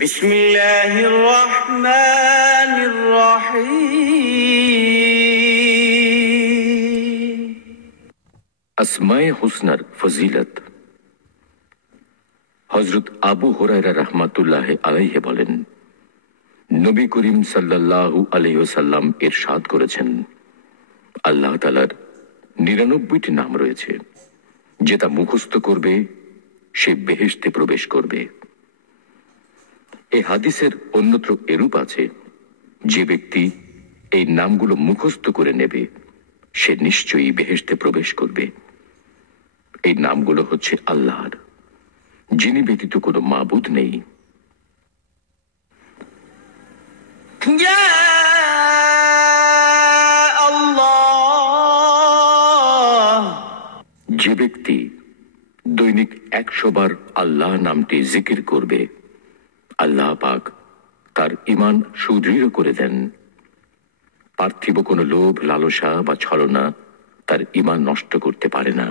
বিসমিল্লাহির রহমানির রহিম। আসমায়ে হুসনার ফজিলত। হযরত আবু হুরায়রা রাহমাতুল্লাহি আলাইহি বলেন, নবী করিম সাল্লাল্লাহু আলাইহি ওয়াসাল্লাম ইরশাদ করেছেন, আল্লাহ তাআলার ৯৯টি নাম রয়েছে, যেটা মুখস্থ করবে সে বেহেশতে প্রবেশ করবে। এই হাদিসের অন্যত্র এরূপ আছে, যে ব্যক্তি এই নামগুলো মুখস্থ করে নেবে সে নিশ্চয়ই বেহেশতে প্রবেশ করবে। এই নামগুলো হচ্ছে আল্লাহর, যিনি ব্যতীত কোনো মাবুদ নেই। ইয়া আল্লাহ। যে ব্যক্তি দৈনিক ১০০ বার আল্লাহ নামটি জিকির করবে, আল্লাহ পাক তার ঈমান সুদৃঢ় করে দেন। পার্থিব কোনো লোভ, লালসা বা ছলনা তার ঈমান নষ্ট করতে পারে না।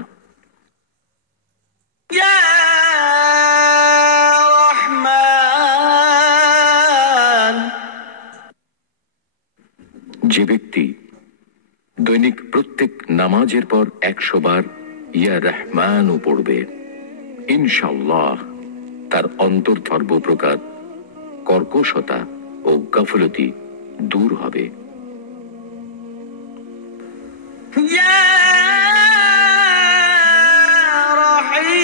ইয়া রহমান। যে ব্যক্তি দৈনিক প্রত্যেক নামাজের পর ১০০ বার ইয়া রহমানও পড়বে, ইনশাআল্লাহ তার অন্তর সর্বপ্রকার কর্কশতা ও গাফলতি দূর হবে। ইয়া রহিম।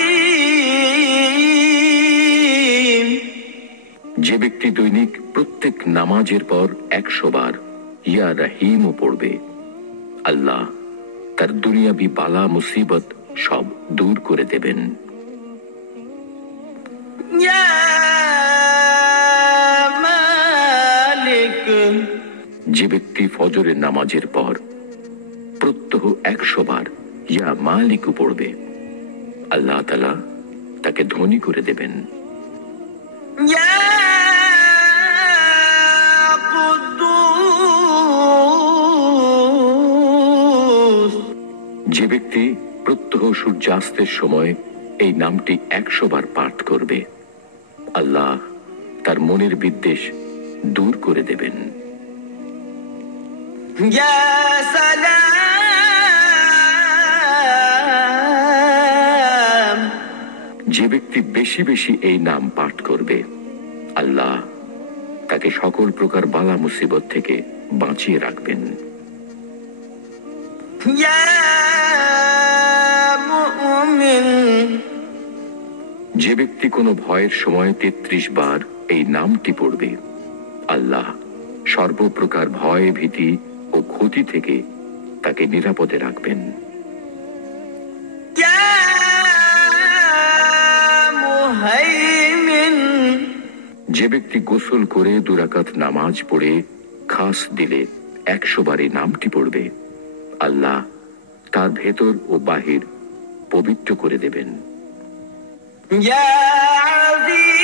যে ব্যক্তি দৈনিক প্রত্যেক নামাজের পর ১০০ বার ইয়া রহিমও পড়বে, আল্লাহ তার দুনিয়াবি বালা মুসিবত সব দূর করে দেবেন। ইয়া মালিক। যে ব্যক্তি ফজরের নামাজের পর প্রত্যহ ১০০ বার ইয়া মালিকও পড়বে, আল্লাহ তাআলা তাকে ধনী করে দেবেন। ইয়া কুদ্দুস। যে ব্যক্তি প্রত্যহ সূর্যাস্তের সময় এই নামটি ১০০ বার পাঠ করবে, আল্লাহ তার মনের বিদ্বেষ দূর করে দেবেন। ইয়া সালাম। যে ব্যক্তি বেশি বেশি এই নাম পাঠ করবে, আল্লাহ তাকে সকল প্রকার বালা মুসিবত থেকে বাঁচিয়ে রাখবেন। ইয়া মুমিন। যে ব্যক্তি কোনো ভয়ের সময় ৩৩ বার এই নামটি পড়বে, আল্লাহ সর্বপ্রকার ভয়, ভীতি ও ক্ষতি থেকে তাকে নিরাপদে রাখবেন। ইয়া মুহাইমিন। যে ব্যক্তি গোসল করে ২ রাকাত নামাজ পড়ে খাস দিলে ১০০ বার এই নামটি পড়বে, আল্লাহ তার ভেতর ও বাহির পবিত্র করে দেবেন। ইয়া আজিজ।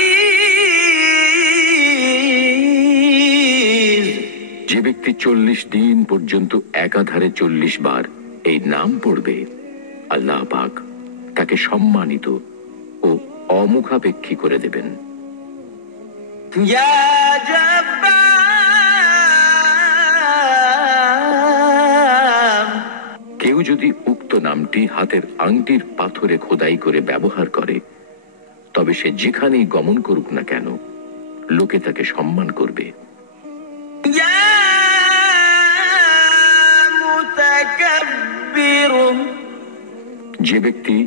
যে ব্যক্তি ৪০ দিন পর্যন্ত একাধারে ৪০ বার এই নাম পড়বে, আল্লাহ পাক তাকে সম্মানিত ও অমুখাপেক্ষী করে দেবেন। ইয়া জব্বার। কেউ যদি উক্ত নামটি হাতের আংটির পাথরে খোদাই করে ব্যবহার করে, তবে সে যেখানেই গমন করুক না কেন, লোকে তাকে সম্মান করবে। ইয়া মুতাকাব্বির। যে ব্যক্তি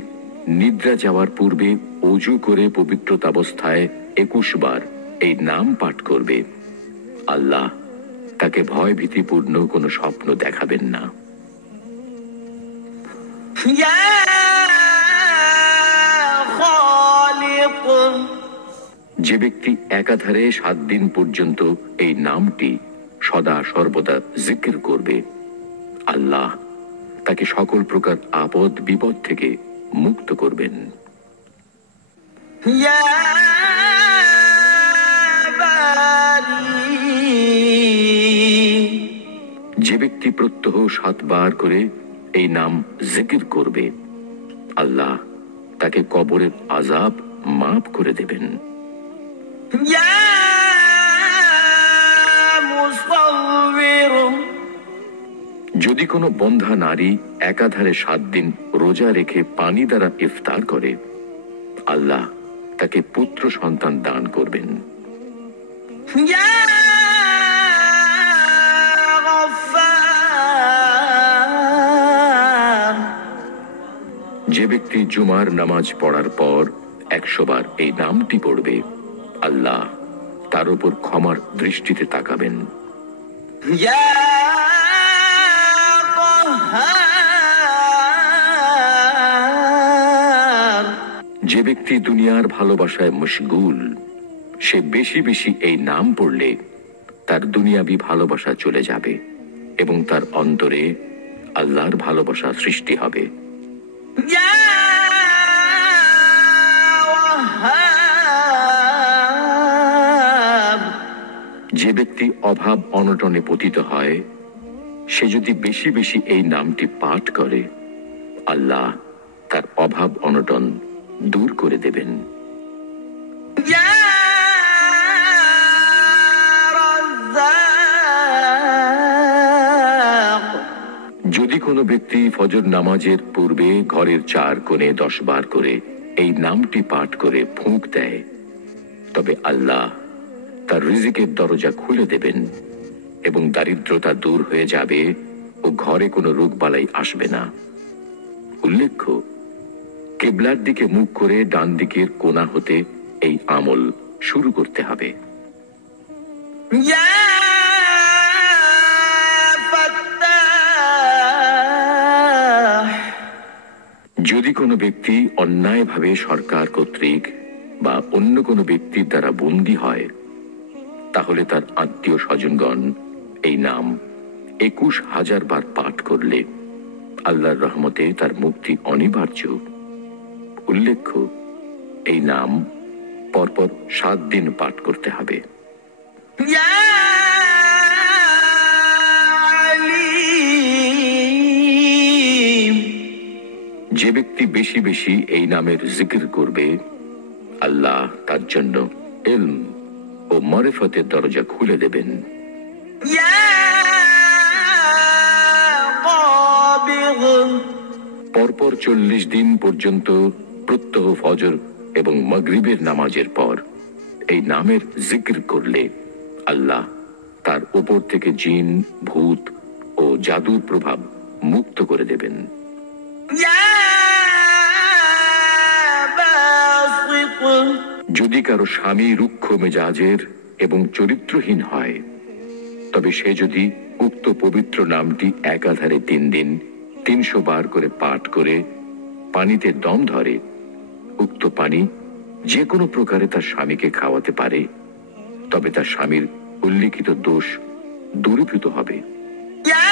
নিদ্রা যাওয়ার পূর্বে অজু করে পবিত্রতাবস্থায় ২১ বার এই নাম পাঠ করবে, আল্লাহ তাকে ভয় ভীতিপূর্ণ কোনো স্বপ্ন দেখাবেন না। ইয়া খালিক। যে ব্যক্তি একাধারে ৭ দিন পর্যন্ত এই নামটি সদা সর্বদা জিকির করবে, আল্লাহ তাকে সকল প্রকার আপদ বিপদ থেকে মুক্ত করবেন। ইয়া বারি। যে ব্যক্তি প্রত্যহ ৭ বার করে এই নাম জিকির করবে, আল্লাহ তাকে কবরের আযাব মাফ করে দেবেন। ইয়া যদি কোনো বন্ধা নারী একাধারে 7 দিন রোজা রেখে পানি দ্বারা ইফতার করে, আল্লাহ তাকে পুত্র সন্তান দান করবেন। يا غفار যে ব্যক্তি জুমার নামাজ পড়ার পর 100 বার এই নামটি পড়বে, আল্লাহ তার উপর ক্ষমার দৃষ্টিতে তাকাবেন। يا قهار যে ব্যক্তি দুনিয়ার ভালোবাসায় মশগুল, সে বেশি বেশি এই নাম পড়লে তার দুনিয়াবি ভালোবাসা চলে যাবে এবং তার অন্তরে আল্লাহর ভালোবাসা সৃষ্টি হবে। يا وهاب যে ব্যক্তি অভাব অনটনে পতিত হয়, সে যদি বেশি বেশি এই নামটি পাঠ করে, আল্লাহ তার অভাব অনটন দূর করে দেবেন। يا رزاق যদি কোনো ব্যক্তি ফজর নামাজের পূর্বে ঘরের 4 কোণে 10 বার করে এই নামটি পাঠ করে ফুঁক দেয়, তবে আল্লাহ তার রিজিকের দরজা খুলে দেবেন এবং দারিদ্রতা দূর হয়ে যাবে ও ঘরে কোনো রোগবালাই আসবে না। উল্লেখ্য, কিবলার দিকে মুখ করে ডান দিকের কোণা হতে এই আমল শুরু করতে হবে। يا فتاح যদি কোনো ব্যক্তি অন্যায়ভাবে সরকার কর্তৃক বা অন্য কোনো ব্যক্তির দ্বারা বন্দী হয়, তাহলে তার আত্মীয় স্বজনগণ এই নাম 21,000 বার পাঠ করলে আল্লাহর রহমতে তার মুক্তি অনিবার্য। উল্লেখ্য, এই নাম পরপর 7 দিন পাঠ করতে হবে। يا عليم যে ব্যক্তি বেশি বেশি এই নামের জিকির করবে, আল্লাহ তার জন্য ইলম ও মারিফতের দরজা খুলে দেবেন। يا قابض পরপর 40 দিন পর্যন্ত প্রত্যহ ফজর এবং মাগরিবের নামাজের পর এই নামের জিকির করলে আল্লাহ তার উপর থেকে জিন, ভূত ও জাদুর প্রভাব মুক্ত করে দেবেন। يا باسط যদি কারো স্বামী রুক্ষ মেজাজের এবং চরিত্রহীন হয়, তবে সে যদি উক্ত পবিত্র নামটি একাধারে 3 দিন 300 বার করে পাঠ করে পানিতে দম ধরে, উক্ত পানি যে কোনো প্রকারে তার স্বামীকে খাওয়াতে পারে, তবে তার স্বামীর উল্লিখিত দোষ দূরীভূত হবে। يا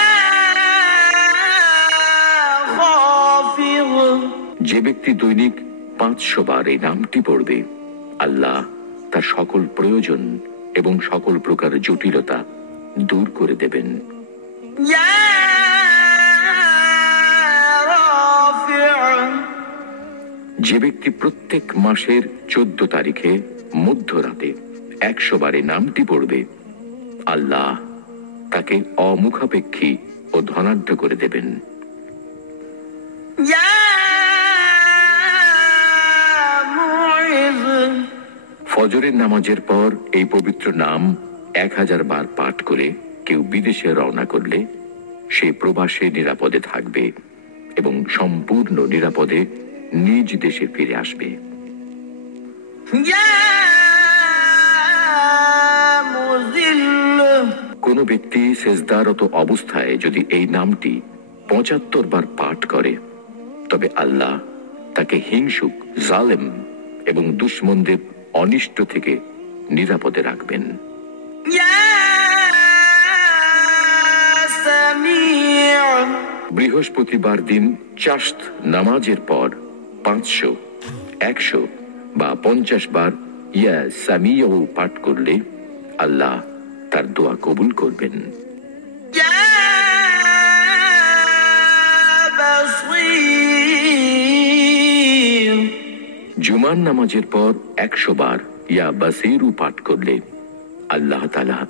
خافض যে ব্যক্তি দৈনিক 500 বার এই নামটি পড়বে, আল্লাহ তার সকল প্রয়োজন এবং সকল প্রকার জটিলতা দূর করে দেবেন। يا رافع যে ব্যক্তি প্রত্যেক মাসের 14 তারিখে মধ্যরাতে 100 বার এই নামটি পড়বে, আল্লাহ তাকে অমুখাপেক্ষী ও ধনাঢ্য করে দেবেন। يا معز ফজরের নামাজের পর এই পবিত্র নাম 1000 বার পাঠ করে কেউ বিদেশে রওনা করলে সে প্রবাসে নিরাপদে থাকবে এবং সম্পূর্ণ নিরাপদে নিজ দেশে ফিরে আসবে। يا مذل কোনো ব্যক্তি সেজদারত অবস্থায় যদি এই নামটি 75 বার পাঠ করে, তবে আল্লাহ তাকে হিংসুক, জালেম এবং দুশমনদের অনিষ্ট থেকে নিরাপদে রাখবেন। يا سميع বৃহস্পতিবার দিন চাশত নামাজের পর 500, 100 বা 50 বার ইয়া সামিউ পাঠ করলে আল্লাহ তার দোয়া কবুল করবেন। يا بصير জুমার নামাজের পর 100 বার ইয়া বাসিরু পাঠ করলে আল্লাহ তাআলা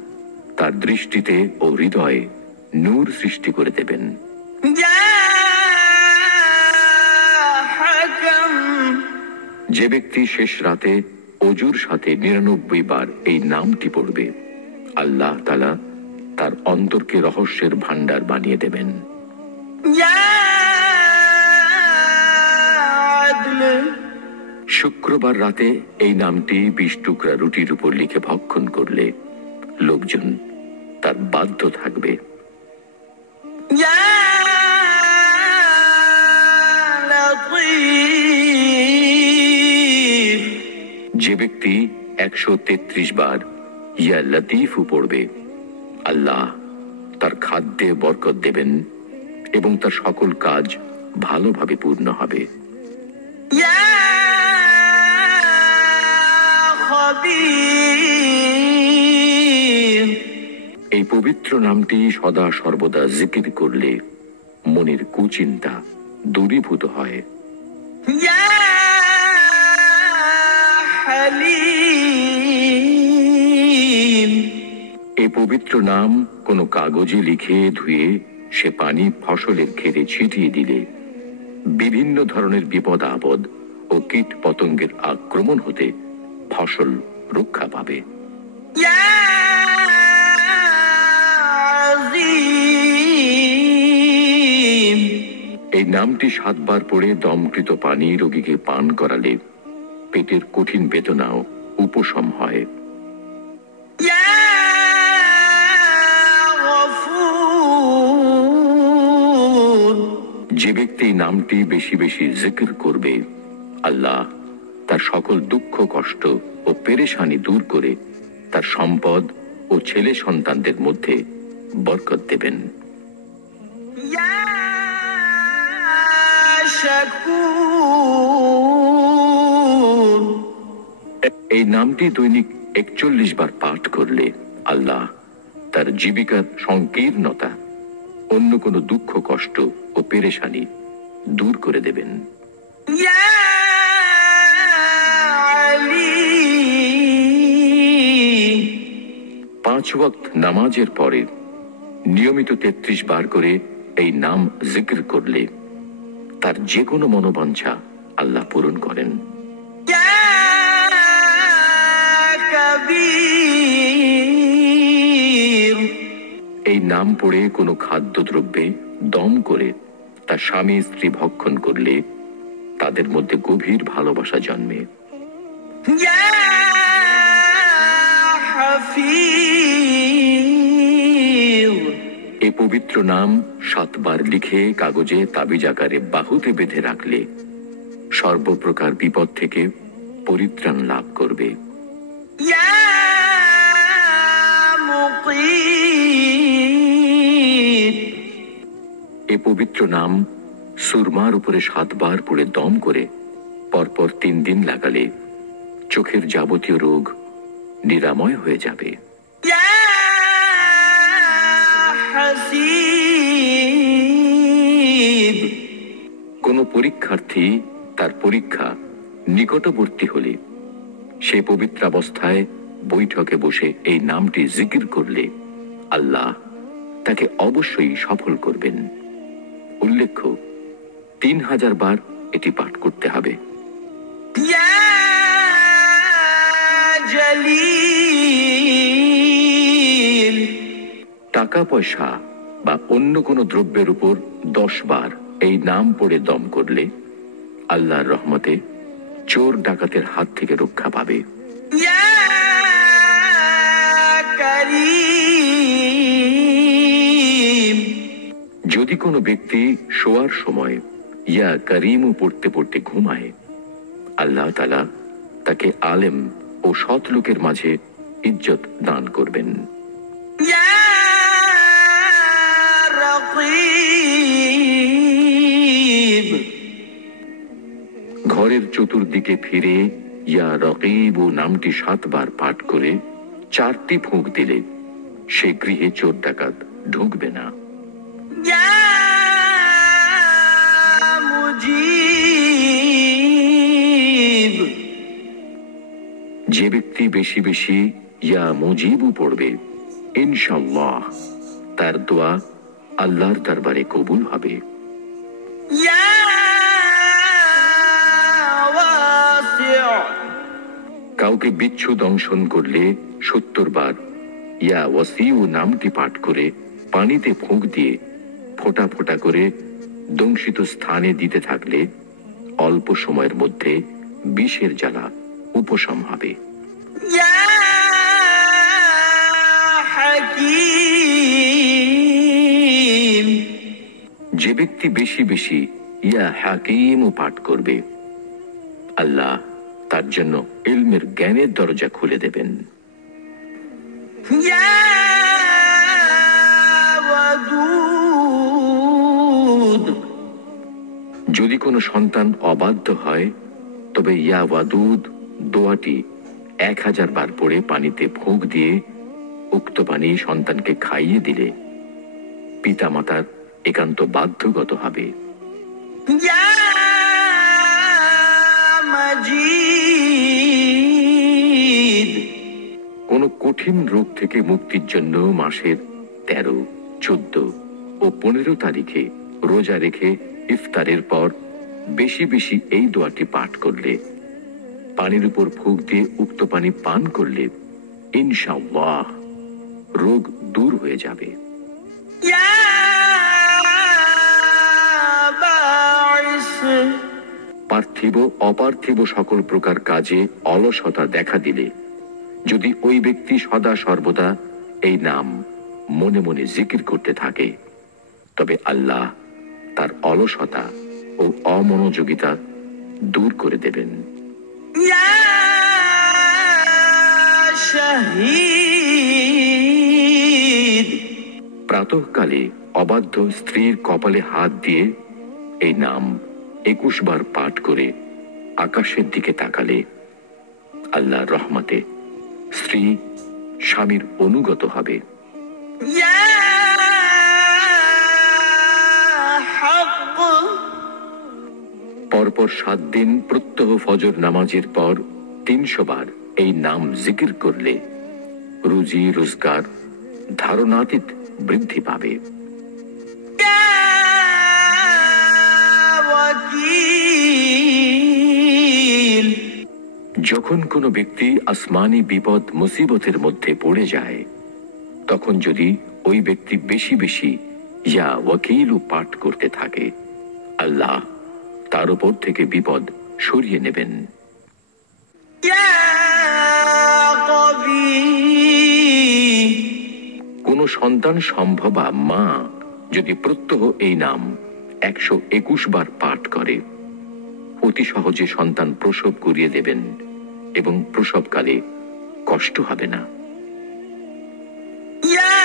তার দৃষ্টিতে ও হৃদয়ে নূর সৃষ্টি করে দেবেন। يا حكم যে ব্যক্তি শেষ রাতে অজুর সাথে 99 বার এই নামটি পড়বে, আল্লাহ তাআলা তার অন্তরকে রহস্যের ভান্ডার বানিয়ে দেবেন। يا عدل শুক্রবার রাতে এই নামটি 20 টুকরা রুটির উপর লিখে ভক্ষণ করলে লোকজন তার বাধ্য থাকবে। يا لطيف যে ব্যক্তি 133 বার ইয়া লতিফ পড়বে, আল্লাহ তার খাদ্যে বরকত দেবেন এবং তার সকল কাজ ভালোভাবে পূর্ণ হবে। يا خبير এই পবিত্র নামটি সদা সর্বদা জিকির করলে মনের কুচিন্তা দূরীভূত হয়। يا حليم এই পবিত্র নাম কোনো কাগজে লিখে ধুয়ে সে পানি ফসলের ক্ষেতে ছিটিয়ে দিলে বিভিন্ন ধরনের বিপদ আপদ ও কীট পতঙ্গের আক্রমণ হতে ফসল রক্ষা পাবে। يا عظيم এই নামটি 7 বার পড়ে দমকৃত পানি রোগীকে পান করালে পেটের কঠিন বেদনাও উপশম হয়। يا غفور যে ব্যক্তি এই নামটি বেশি বেশি জিকির করবে, আল্লাহ তার সকল দুঃখ কষ্ট ও পেরেশানি দূর করে তার সম্পদ ও ছেলে সন্তানদের মধ্যে বরকত দেবেন। يا شكور এই নামটি দৈনিক 41 বার পাঠ করলে আল্লাহ তার জীবিকার সংকীর্ণতা, অন্য কোনো দুঃখ কষ্ট ও পেরেশানি দূর করে দেবেন। يا عليم 5 ওয়াক্ত নামাজের পরে নিয়মিত 33 বার করে এই নাম জিকির করলে তার যে কোনো মনোবাঞ্ছা আল্লাহ পূরণ করেন। يا كبير এই নাম পড়ে কোনো খাদ্যদ্রব্যে দম করে তার স্বামী স্ত্রী ভক্ষণ করলে তাদের মধ্যে গভীর ভালোবাসা জন্মে। يا حفيظ এই পবিত্র নাম 7 বার লিখে কাগজে তাবিজ আকারে বাহুতে বেঁধে রাখলে সর্বপ্রকার বিপদ থেকে পরিত্রাণ লাভ করবে। يا مقيت এ পবিত্র নাম সুরমার উপরে 7 বার পড়ে দম করে পরপর 3 দিন লাগালে চোখের যাবতীয় রোগ নিরাময় হয়ে যাবে। يا حسيب কোনো পরীক্ষার্থী তার পরীক্ষা নিকটবর্তী হলে সে পবিত্রাবস্থায় বৈঠকে বসে এই নামটি জিকির করলে আল্লাহ তাকে অবশ্যই সফল করবেন। উল্লেখ্য 3000 বার এটি পাঠ করতে হবে। يا جليل টাকা পয়সা বা অন্য কোনো দ্রব্যের উপর 10 বার এই নাম পড়ে দম করলে আল্লাহর রহমতে চোর ডাকাতের হাত থেকে রক্ষা পাবে। يا كريم যদি কোনো ব্যক্তি শোয়ার সময় ইয়া করিমু পড়তে পড়তে ঘুমায়, আল্লাহ তাআলা তাকে আলেম ও সৎ লোকের মাঝে ইজ্জত দান করবেন। يا رقيب ঘরের চতুর্দিকে ফিরে ইয়া রকিব নামটি 7 বার পাঠ করে 4টি ফুঁক দিলে সে গৃহে চোর ডাকাত ঢুকবে না। يا مجيب যে ব্যক্তি বেশি বেশি ইয়া মুজিবু পড়বে, ইনশাআল্লাহ তার দোয়া আল্লাহর দরবারে কবুল হবে। يا واسع কাউকে বিচ্ছু দংশন করলে 70 বার ইয়া ওয়াসিউ নামটি পাঠ করে পানিতে ফুঁক দিয়ে ফোঁটা ফোঁটা করে দংশিত স্থানে দিতে থাকলে অল্প সময়ের মধ্যে বিষের জ্বালা উপশম হবে। يا حكيم যে ব্যক্তি বেশি বেশি ইয়া হাকিম পাঠ করবে, আল্লাহ তার জন্য ইলমের জ্ঞানের দরজা খুলে দেবেন। يا ودود যদি কোনো সন্তান অবাধ্য হয় তবে ইয়া ওয়াদুদ দোয়াটি 1000 বার পড়ে পানিতে ফুঁক দিয়ে উক্ত পানি সন্তানকে খাইয়ে দিলে পিতামাতার একান্ত বাধ্যগত হবে। يا مجيد কোন কঠিন রোগ থেকে মুক্তির জন্য মাসের 13, 14 ও 15 তারিখে রোজা রেখে ইফতারের পর বেশি বেশি এই দোয়াটি পাঠ করলে, পানির উপর ফুঁক দিয়ে উক্ত পানি পান করলে ইনশাআল্লাহ রোগ দূর হয়ে যাবে। يا باعث পার্থিব অপার্থিব সকল প্রকার কাজে অলসতা দেখা দিলে যদি ওই ব্যক্তি সদা সর্বদা এই নাম মনে মনে জিকির করতে থাকে, তবে আল্লাহ তার অলসতা ও অমনোযোগিতা দূর করে দেবেন। يا شهيد প্রাতঃকালে অবাধ্য স্ত্রীর কপালে হাত দিয়ে এই নাম 21 বার পাঠ করে আকাশের দিকে তাকালে আল্লাহর রহমতে স্ত্রী স্বামীর অনুগত হবে। يا حق পরপর 7 দিন প্রত্যহ ফজর নামাজের পর 300 বার এই নাম জিকির করলে রুজি রোজগার ধারণাতীত বৃদ্ধি পাবে। يا وكيل যখন কোনো ব্যক্তি আসমানি বিপদ মুসিবতের মধ্যে পড়ে যায়, তখন যদি ওই ব্যক্তি বেশি বেশি ইয়া ওয়াকিল পাঠ করতে থাকে, আল্লাহ তার উপর থেকে বিপদ সরিয়ে নেবেন। يا قوي কোন সন্তান সম্ভবা মা যদি প্রত্যহ এই নাম 121 বার পাঠ করে, অতি সহজে সন্তান প্রসব করিয়ে দেবেন এবং প্রসবকালে কষ্ট হবে না। يا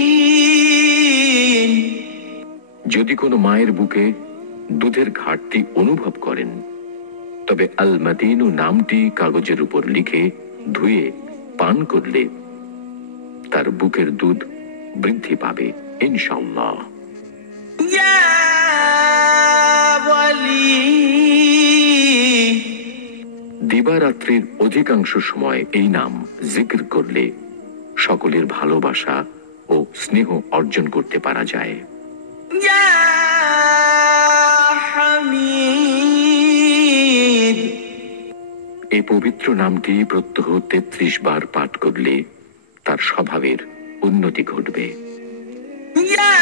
متين যদি কোনো মায়ের বুকে দুধের ঘাটতি অনুভব করেন, তবে আল মাতিনু নামটি কাগজের উপর লিখে ধুয়ে পান করলে তার বুকের দুধ বৃদ্ধি পাবে ইনশাআল্লাহ। يا ولي দিবারাত্রির অধিকাংশ সময় এই নাম জিকির করলে সকলের ভালোবাসা ও স্নেহ অর্জন করতে পারা যায়। يا حميد এই পবিত্র নামটি প্রত্যহ 33 বার পাঠ করলে তার স্বভাবের উন্নতি ঘটবে। يا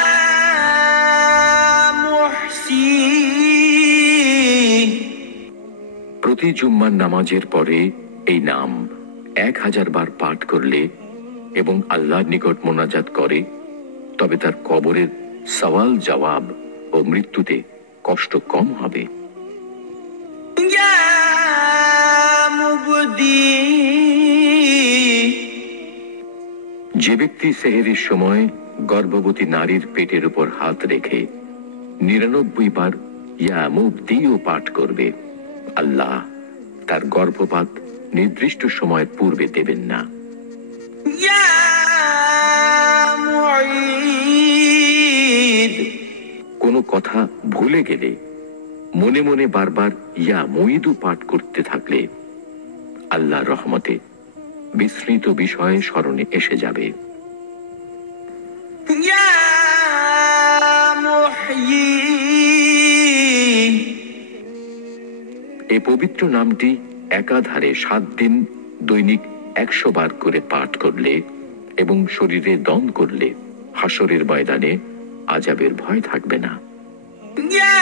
محسن প্রতি জুম্মার নামাজের পরে এই নাম 1000 বার পাঠ করলে এবং আল্লাহর নিকট মোনাজাত করে, তবে তার কবরের সওয়াল জবাব ও মৃত্যুতে কষ্ট কম হবে। يا مبدي যে ব্যক্তি সেহরির সময় গর্ভবতী নারীর পেটের উপর হাত রেখে 99 বার ইয়া মুবদিও পাঠ করবে, আল্লাহ তার গর্ভপাত নির্দিষ্ট সময়ের পূর্বে দেবেন না। يا معيد কোনো কথা ভুলে গেলে মনে মনে বারবার ইয়া মুইদু পাঠ করতে থাকলে আল্লাহর রহমতে বিস্মৃত বিষয় স্মরণে এসে যাবে। এই পবিত্র নামটি একাধারে 7 দিন দৈনিক 100 বার করে পাঠ করলে এবং শরীরে দম করলে হাসরের ময়দানে আযাবের ভয় থাকবে না। يا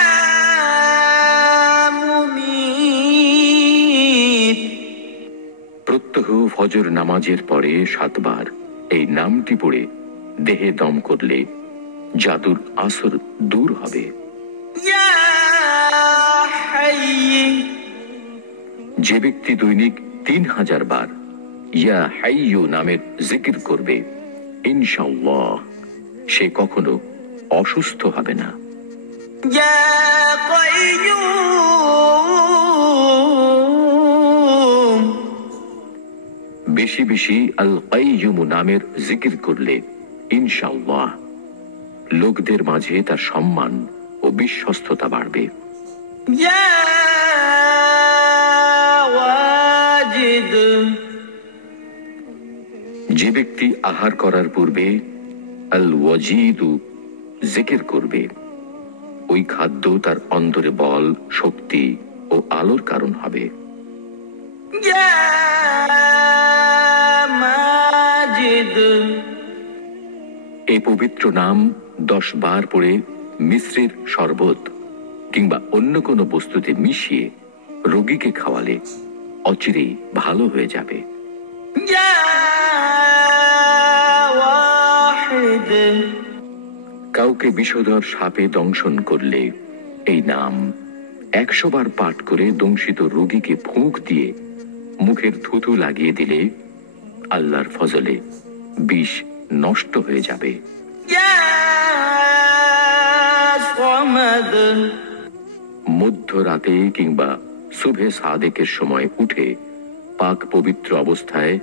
مميت প্রত্যহ ফজর নামাজের পরে 7 বার এই নামটি পড়ে দেহে দম করলে জাদুর আসর দূর হবে। يا حي যে ব্যক্তি দৈনিক 3000 বার ইয়া হাইয়ু নামের জিকির করবে ইনশাআল্লাহ সে কখনো অসুস্থ হবে না। يا قيوم বেশি বেশি আল কাইয়ুম নামের জিকির করলে ইনশাআল্লাহ লোকদের মাঝে তার সম্মান ও বিশ্বস্ততা বাড়বে। يا واجد যে ব্যক্তি আহার করার পূর্বে আল ওয়াজিদু জিকির করবে ওই খাদ্য তার অন্তরে বল শক্তি ও আলোর কারণ হবে। يا ماجد এই পবিত্র নাম 10 বার পড়ে মিশ্রের শরবত কিংবা অন্য কোনো বস্তুতে মিশিয়ে রোগীকে খাওয়ালে অচিরেই ভালো হয়ে যাবে। يا واحد কাউকে বিষধর সাপে দংশন করলে এই নাম 100 বার পাঠ করে দংশিত রোগীকে ফুঁক দিয়ে মুখের থুথু লাগিয়ে দিলে আল্লাহর ফজলে বিষ নষ্ট হয়ে যাবে। يا صمد মধ্যরাতে কিংবা সুবহে সাদেকের সময় উঠে পাক পবিত্র অবস্থায়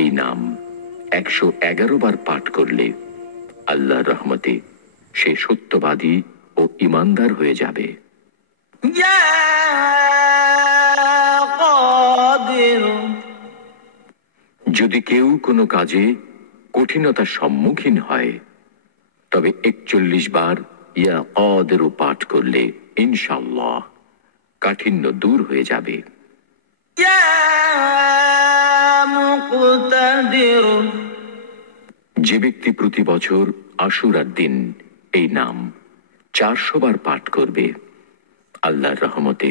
এই নাম 111 বার পাঠ করলে আল্লাহর রহমতে সে সত্যবাদী ও ঈমানদার হয়ে যাবে। يا قادر যদি কেউ কোনো কাজে কঠিনতার সম্মুখীন হয় তবে 41 বার ইয়া কাদির পাঠ করলে ইনশাআল্লাহ কাঠিন্য দূর হয়ে যাবে। يا مقتدر যে ব্যক্তি প্রতি বছর আশুরার দিন এই নাম 400 বার পাঠ করবে আল্লাহর রহমতে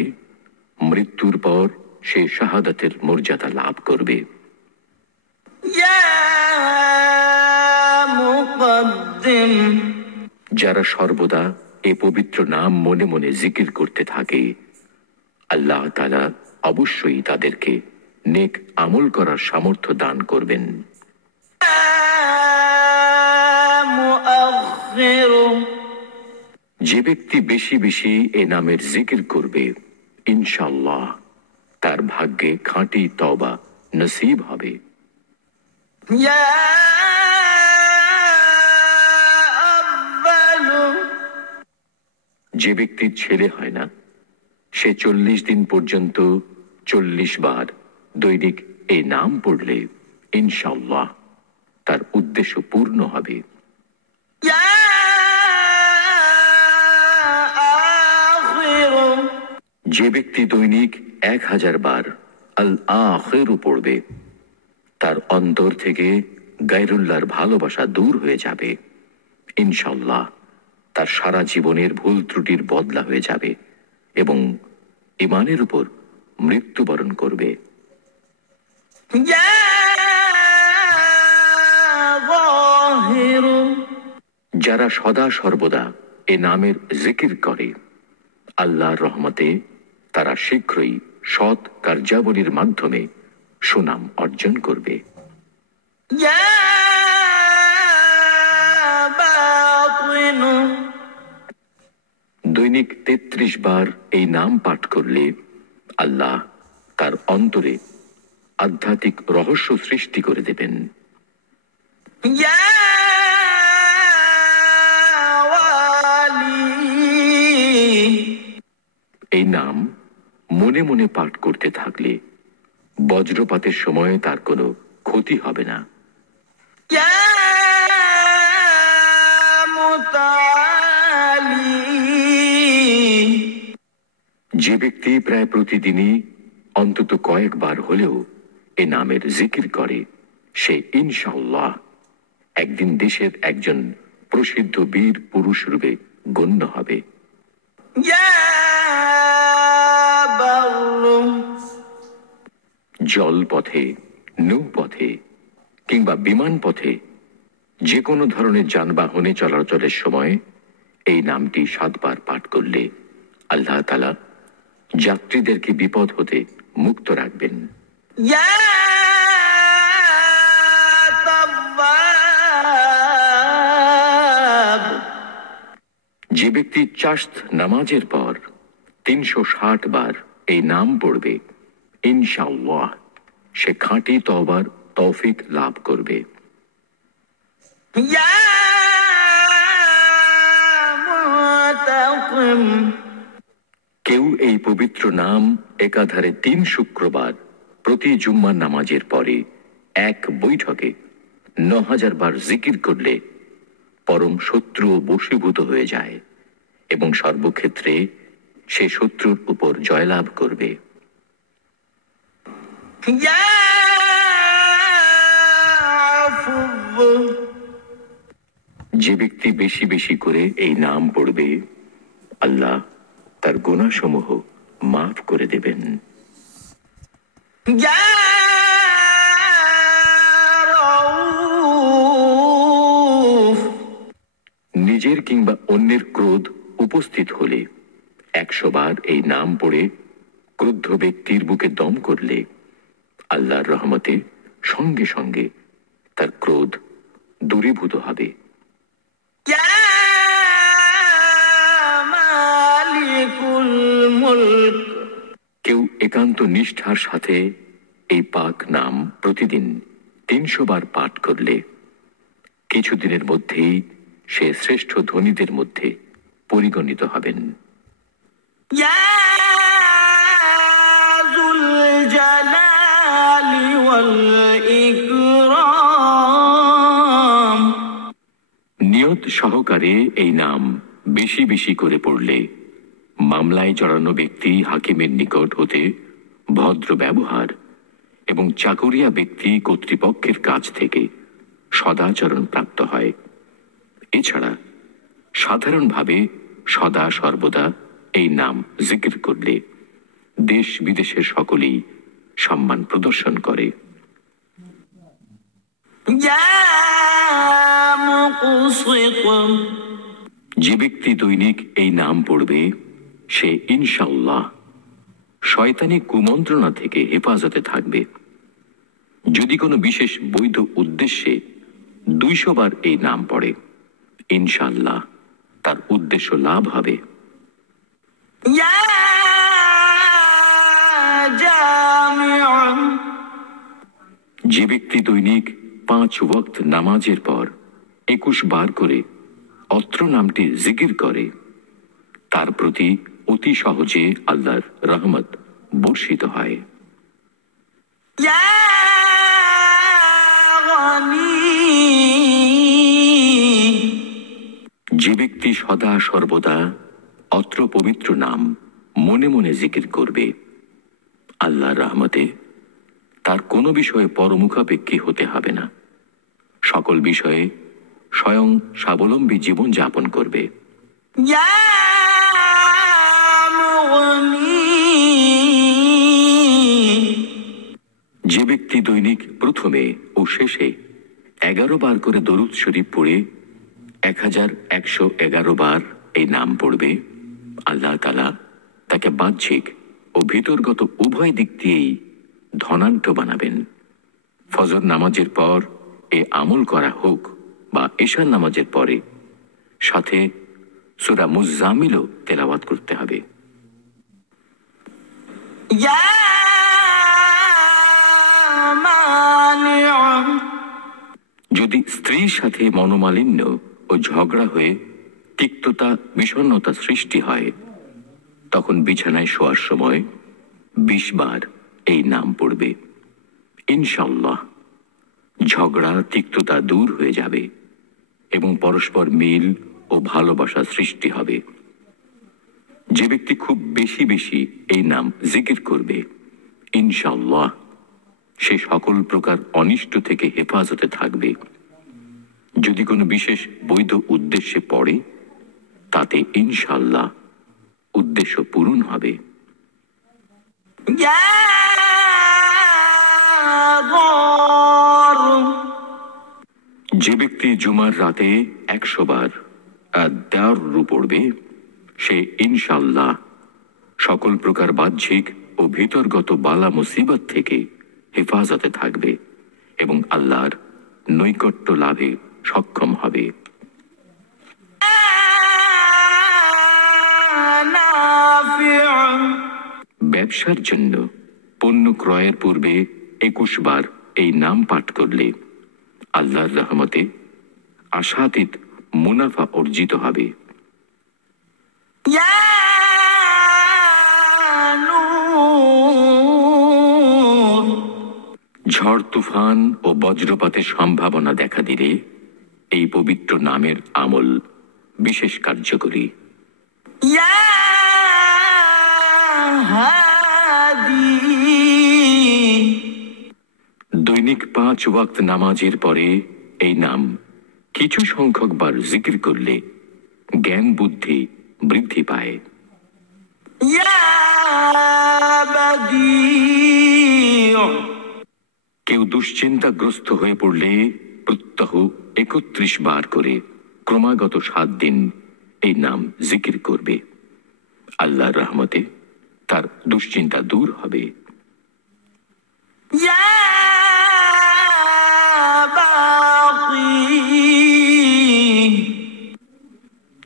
মৃত্যুর পর সে শাহাদাতের মর্যাদা লাভ করবে। يا مقدم যারা সর্বদা এ পবিত্র নাম মনে মনে জিকির করতে থাকে আল্লাহ তাআলা অবশ্যই তাদেরকে নেক আমল করার সামর্থ্য দান করবেন। يا مؤخر যে ব্যক্তি বেশি বেশি এ নামের জিকির করবে ইনশাআল্লাহ তার ভাগ্যে খাঁটি তওবা নসিব হবে। يا أول যে ব্যক্তির ছেলে হয় না সে 40 দিন পর্যন্ত 40 বার দৈনিক এই নাম পড়লে ইনশাআল্লাহ তার উদ্দেশ্য পূর্ণ হবে। يا آخر যে ব্যক্তি দৈনিক 1000 বার আল আখির পড়বে তার অন্তর থেকে গায়রুল্লাহর ভালোবাসা দূর হয়ে যাবে ইনশাআল্লাহ তার সারা জীবনের ভুল ত্রুটির বদলা হয়ে যাবে এবং ঈমানের উপর মৃত্যুবরণ করবে। يا ظاهر যারা সদা সর্বদা এ নামের জিকির করে আল্লাহর রহমতে তারা শীঘ্রই সৎ কার্যাবলীর মাধ্যমে সুনাম অর্জন করবে। يا باطن দৈনিক 33 বার এই নাম পাঠ করলে আল্লাহ তার অন্তরে আধ্যাত্মিক রহস্য সৃষ্টি করে দেবেন। يا والي এই নাম মনে মনে পাঠ করতে থাকলে বজ্রপাতের সময় তার কোনো ক্ষতি হবে না। يا متعالي যে ব্যক্তি প্রায় প্রতিদিনই অন্তত কয়েকবার হলেও এ নামের জিকির করে সে ইনশাআল্লাহ একদিন দেশের একজন প্রসিদ্ধ বীর পুরুষ রূপে গণ্য হবে। يا بر জলপথে, নৌপথে কিংবা বিমান পথে যে কোনো ধরনের যানবাহনে চলাচলের সময় এই নামটি 7 বার পাঠ করলে আল্লাহ তাআলা যাত্রীদেরকে বিপদ হতে মুক্ত রাখবেন। يا تواب যে ব্যক্তি চাশত নামাজের পর 360 বার এই নাম পড়বে ইনশাআল্লাহ সে খাঁটি তওবার তৌফিক লাভ করবে। يا منتقم কেউ এই পবিত্র নাম একাধারে 3 শুক্রবার প্রতি জুম্মার নামাজের পরে এক বৈঠকে 9000 বার জিকির করলে পরম শত্রু বশীভূত হয়ে যায় এবং সর্বক্ষেত্রে সে শত্রুর উপর জয়লাভ করবে। يا عفو যে ব্যক্তি বেশি বেশি করে এই নাম পড়বে আল্লাহ তার গুনাহসমূহ মাফ করে দেবেন। يا رؤوف নিজের কিংবা অন্যের ক্রোধ উপস্থিত হলে 100 বার এই নাম পড়ে ক্রুদ্ধ ব্যক্তির বুকে দম করলে আল্লাহর রহমতে সঙ্গে সঙ্গে তার ক্রোধ দূরীভূত হবে। يا مالك الملك কেউ একান্ত নিষ্ঠার সাথে এই পাক নাম প্রতিদিন 300 বার পাঠ করলে কিছুদিনের মধ্যেই সে শ্রেষ্ঠ ধনীদের মধ্যে পরিগণিত হবেন। يا ذو الجلال والإكرام নিয়ত সহকারে এই নাম বেশি বেশি করে পড়লে মামলায় জড়ানো ব্যক্তি হাকিমের নিকট হতে ভদ্র ব্যবহার এবং চাকরিয়া ব্যক্তি কর্তৃপক্ষের কাছ থেকে সদাচরণ প্রাপ্ত হয়। এছাড়া সাধারণভাবে সদা সর্বদা এই নাম জিকির করলে দেশ বিদেশের সকলেই সম্মান প্রদর্শন করে। يا مقسط যে ব্যক্তি দৈনিক এই নাম পড়বে সে ইনশাআল্লাহ শয়তানি কুমন্ত্রণা থেকে হেফাজতে থাকবে। যদি কোনো বিশেষ বৈধ উদ্দেশ্যে 200 বার এই নাম পড়ে ইনশাআল্লাহ তার উদ্দেশ্য লাভ হবে। يا جامع যে ব্যক্তি দৈনিক 5 ওয়াক্ত নামাজের পর 21 বার করে অত্র নামটি জিকির করে তার প্রতি অতি সহজে আল্লাহর রহমত বর্ষিত হয়। يا غني যে ব্যক্তি সদা সর্বদা অত্র পবিত্র নাম মনে মনে জিকির করবে আল্লাহর রহমতে তার কোনো বিষয়ে পরমুখাপেক্ষী হতে হবে না, সকল বিষয়ে স্বয়ং স্বাবলম্বী জীবন যাপন করবে। يا مغني যে ব্যক্তি দৈনিক প্রথমে ও শেষে 11 বার করে দরুদ শরীফ পড়ে 1111 বার এই নাম পড়বে আল্লাহ তাআলা তাকে বাহ্যিক ও ভিতরগত উভয় দিক দিয়েই ধনাঢ্য বানাবেন। ফজর নামাজের পর এ আমল করা হোক বা ঈশার নামাজের পরে সাথে সূরা মুজাম্মিলও তেলাওয়াত করতে হবে। يا مانع যদি স্ত্রীর সাথে মনোমালিন্য ও ঝগড়া হয়ে তিক্ততা বিষণ্ণতা সৃষ্টি হয় তখন বিছানায় শোয়ার সময় 20 বার এই নাম পড়বে ইনশাআল্লাহ ঝগড়া তিক্ততা দূর হয়ে যাবে এবং পরস্পর মিল ও ভালোবাসা সৃষ্টি হবে। যে ব্যক্তি খুব বেশি বেশি এই নাম জিকির করবে, ইনশাআল্লাহ সে সকল প্রকার অনিষ্ট থেকে হেফাজতে থাকবে। যদি কোনো বিশেষ বৈধ উদ্দেশ্যে পড়ে, তাতে ইনশাআল্লাহ উদ্দেশ্য পূরণ হবে। يا ضار যে ব্যক্তি জুমার রাতে 100 বার আদ-দাররু পড়বে, সে ইনশাআল্লাহ সকল প্রকার বাহ্যিক ও ভিতরগত বালা মুসিবত থেকে হেফাজতে থাকবে এবং আল্লাহর নৈকট্য লাভে সক্ষম হবে। نافع ব্যবসার জন্য পণ্য ক্রয়ের পূর্বে 21 বার এই নাম পাঠ করলে আল্লাহর রহমতে আশাতীত মুনাফা অর্জিত হবে। يا نور ঝড় তুফান ও বজ্রপাতের সম্ভাবনা দেখা দিলে এই পবিত্র নামের আমল বিশেষ কার্যকরী। يا هادي দৈনিক 5 ওয়াক্ত নামাজের পরে এই নাম কিছু সংখ্যক বার জিকির করলে জ্ঞান বুদ্ধি বৃদ্ধি পায়। يا بديع কেউ দুশ্চিন্তাগ্রস্ত হয়ে পড়লে প্রত্যহ 31 বার করে ক্রমাগত 7 দিন এই নাম জিকির করবে। আল্লাহর রহমতে তার দুশ্চিন্তা দূর হবে। يا باقي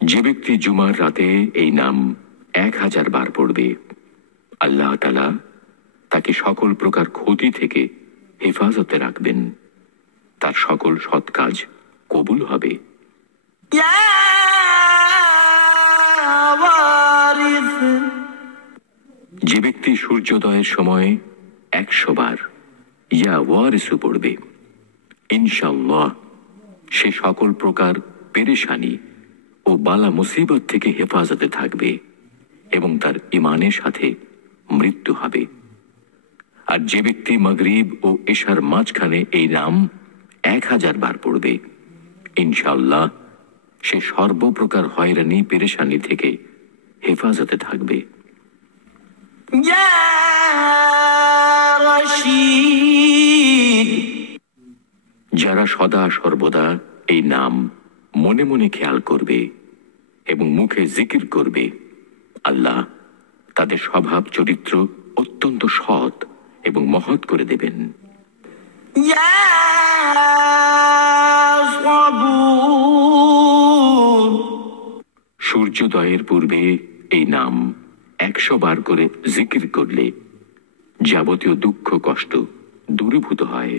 যে ব্যক্তি জুমার রাতে এই নাম 1000 বার পড়বে, আল্লাহ তাআলা তাকে সকল প্রকার ক্ষতি থেকে হেফাজতে রাখবেন, তার সকল সৎ কাজ কবুল হবে। يا وارث যে ব্যক্তি সূর্যোদয়ের সময় 100 বার ইয়া ওয়ারিসু পড়বে, ইনশাআল্লাহ সে সকল প্রকার পেরেশানি ও বালা মুসিবত থেকে হেফাজতে থাকবে এবং তার ঈমানের সাথে মৃত্যু হবে। আর যে ব্যক্তি মাগরিব ও ইশার মাঝখানে এই নাম 1000 বার পড়বে, ইনশাআল্লাহ সে সর্বপ্রকার হয়রানি পেরেশানি থেকে হেফাজতে থাকবে। يا رشيد যারা সদা সর্বদা এই নাম মনে মনে খেয়াল করবে এবং মুখে জিকির করবে, আল্লাহ তাদের স্বভাব চরিত্র অত্যন্ত সৎ এবং মহৎ করে দেবেন। يا صبور সূর্যোদয়ের পূর্বে এই নাম 100 বার করে জিকির করলে যাবতীয় দুঃখ কষ্ট দূরীভূত হয়।